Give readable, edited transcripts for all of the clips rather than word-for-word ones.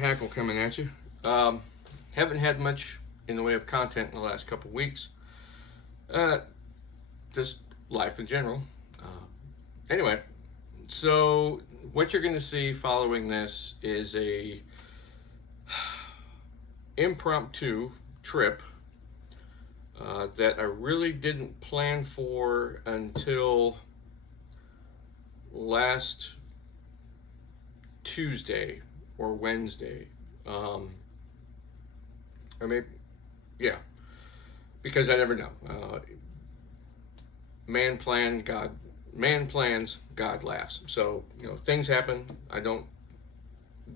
Lock&Hackle coming at you. Haven't had much in the way of content in the last couple weeks. Uh, just life in general. Anyway, so what you're going to see following this is a impromptu trip that I really didn't plan for until last Tuesday or Wednesday. Or maybe, yeah, because I never know. Man plans, God laughs. So, things happen. I don't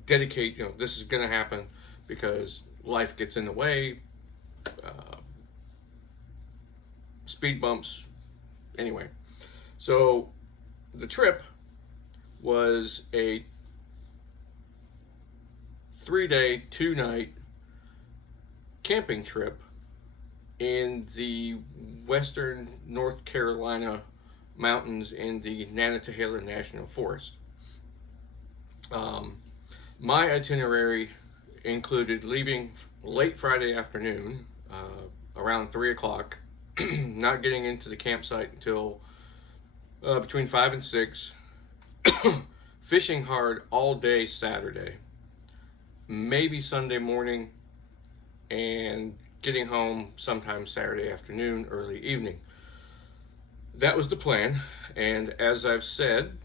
dedicate, this is going to happen because life gets in the way, speed bumps. Anyway, so the trip was a 3-day, 2-night camping trip in the western North Carolina mountains in the Nantahala National Forest. My itinerary included leaving late Friday afternoon, around 3 o'clock, not getting into the campsite until between 5 and 6, fishing hard all day Saturday, maybe Sunday morning, and getting home sometime Saturday afternoon, early evening. That was the plan, and as I've said,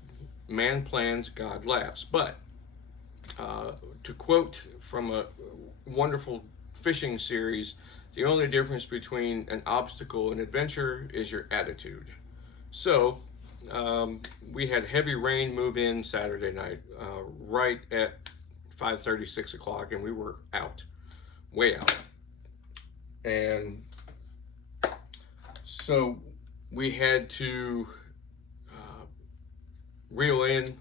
man plans, God laughs. But to quote from a wonderful fishing series, the only difference between an obstacle and adventure is your attitude. So we had heavy rain move in Saturday night, right at 5:30, 6 o'clock, and we were out, way out. And so we had to reel in,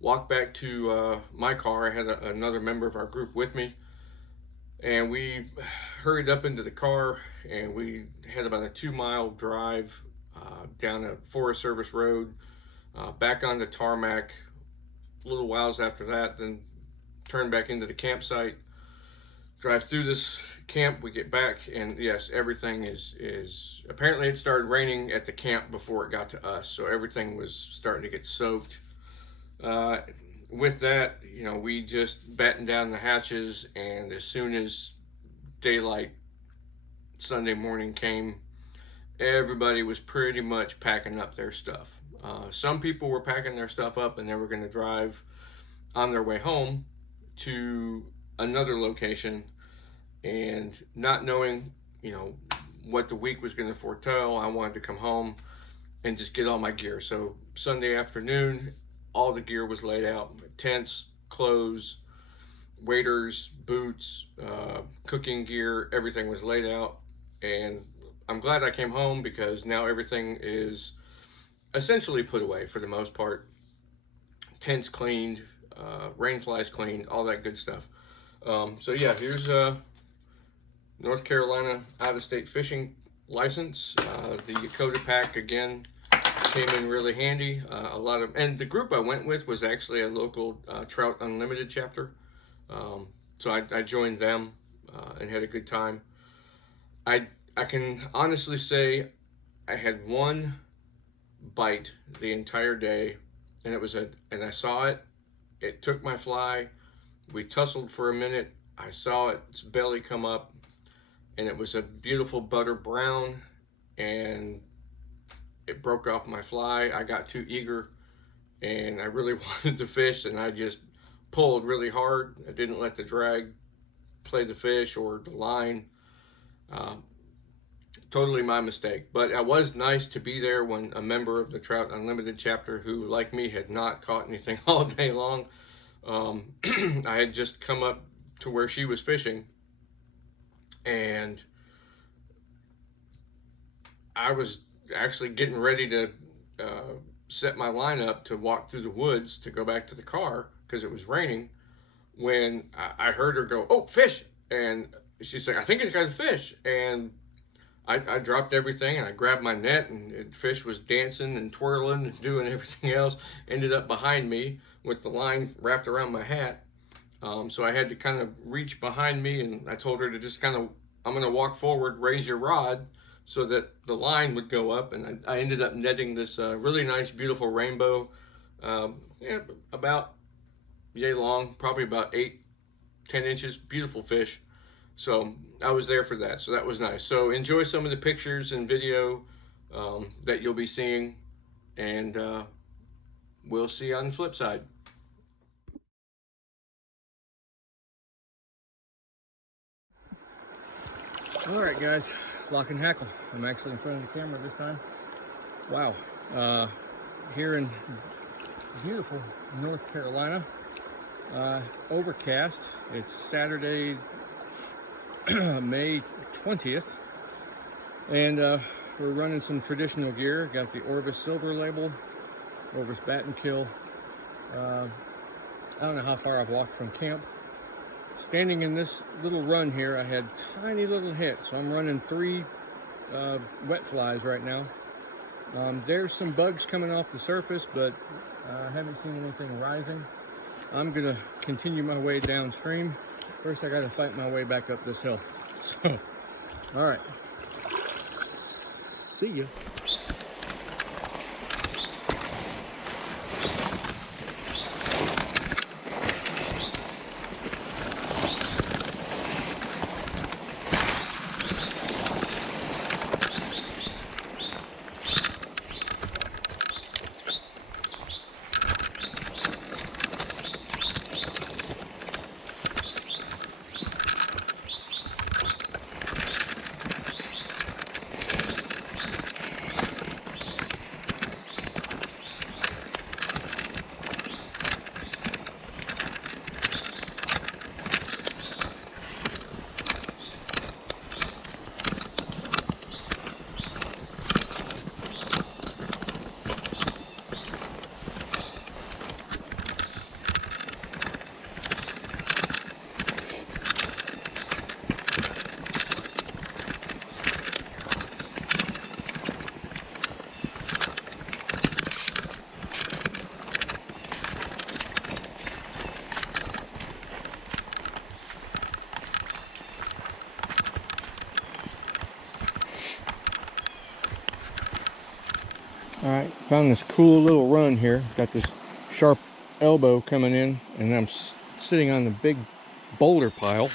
walk back to my car. I had another member of our group with me, and we hurried up into the car, and we had about a 2-mile drive down a Forest Service road, back onto tarmac. A little whiles after that, then turn back into the campsite, drive through this camp. We get back, and yes, everything is apparently it started raining at the camp before it got to us, so everything was starting to get soaked. With that, we just battened down the hatches, and as soon as daylight Sunday morning came, everybody was pretty much packing up their stuff. Some people were packing their stuff up, and they were going to drive on their way home to another location, and not knowing, what the week was going to foretell, I wanted to come home and just get all my gear. So Sunday afternoon, all the gear was laid out: tents, clothes, waders, boots, cooking gear, everything was laid out. And I'm glad I came home because now everything is essentially put away for the most part. Tents cleaned, rain flies cleaned, all that good stuff. So yeah, here's North Carolina out-of-state fishing license. The Yakota pack again came in really handy. And the group I went with was actually a local Trout Unlimited chapter. So I joined them and had a good time. I can honestly say I had one bite the entire day, and I saw it. It took my fly. We tussled for a minute. I saw its belly come up, and it was a beautiful butter brown, and it broke off my fly. I got too eager, and I really wanted to fish, and I just pulled really hard. I didn't let the drag play the fish or the line. Totally my mistake, but it was nice to be there when a member of the Trout Unlimited chapter, who like me had not caught anything all day long, I had just come up to where she was fishing, and I was actually getting ready to set my line up to walk through the woods to go back to the car because it was raining, when I heard her go, "Oh, fish!" And she's like, "I think it's got a fish." And I dropped everything, and I grabbed my net, and the fish was dancing and twirling and doing everything else. Ended up behind me with the line wrapped around my hat. So I had to kind of reach behind me, and I told her to just kind of, I'm going to walk forward, raise your rod so that the line would go up. And I ended up netting this really nice, beautiful rainbow, yeah, about yay long, probably about 8-10 inches, beautiful fish. So I was there for that. So that was nice. So enjoy some of the pictures and video that you'll be seeing, and we'll see you on the flip side. All right, guys, Lock and Hackle. I'm actually in front of the camera this time. Wow. Here in beautiful North Carolina, overcast. It's Saturday, May 20th, and we're running some traditional gear. Got the Orvis Silver label, Orvis Bat and Kill. I don't know how far I've walked from camp. Standing in this little run here, I had tiny little hits. So I'm running 3 wet flies right now. There's some bugs coming off the surface, but I haven't seen anything rising. I'm gonna continue my way downstream. First, I gotta fight my way back up this hill. So, all right. See ya. All right, found this cool little run here. Got this sharp elbow coming in, and I'm sitting on the big boulder pile.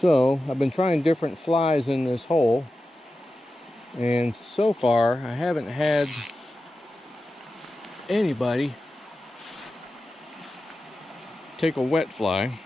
So I've been trying different flies in this hole, and so far I haven't had anybody take a wet fly.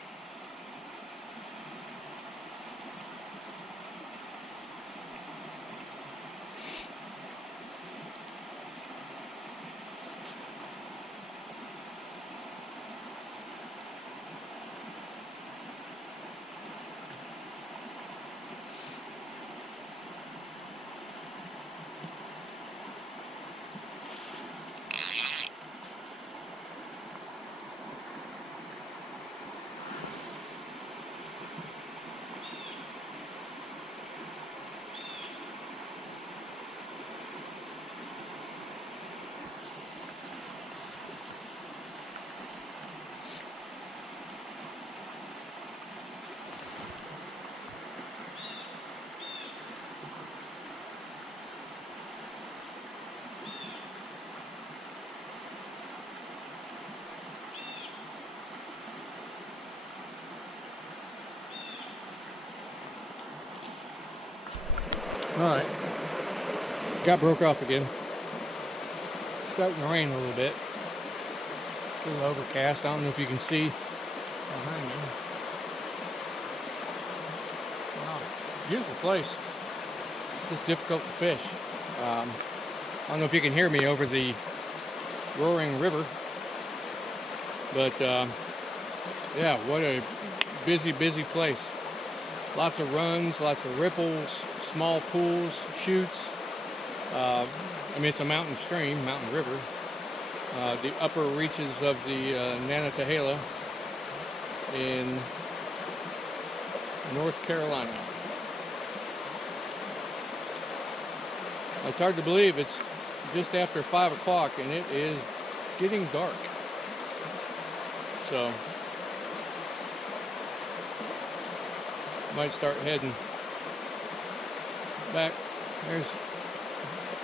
All right, got broke off again. Starting to rain a little bit. A little overcast. I don't know if you can see behind me. Wow, beautiful place. Just difficult to fish. I don't know if you can hear me over the roaring river, but yeah, what a busy place. Lots of runs, lots of ripples, small pools, chutes. I mean, it's a mountain stream, mountain river. The upper reaches of the Nantahala in North Carolina. It's hard to believe it's just after 5 o'clock and it is getting dark. So might start heading back. There's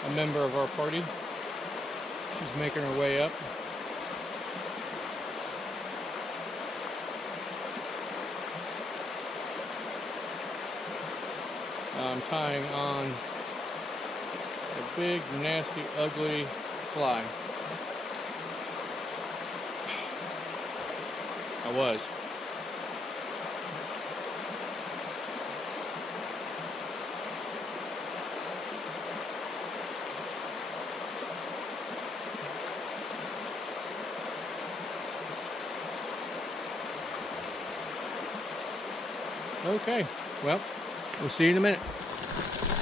a member of our party. She's making her way up. I'm tying on a big, nasty, ugly fly. I was. Okay, well, we'll see you in a minute.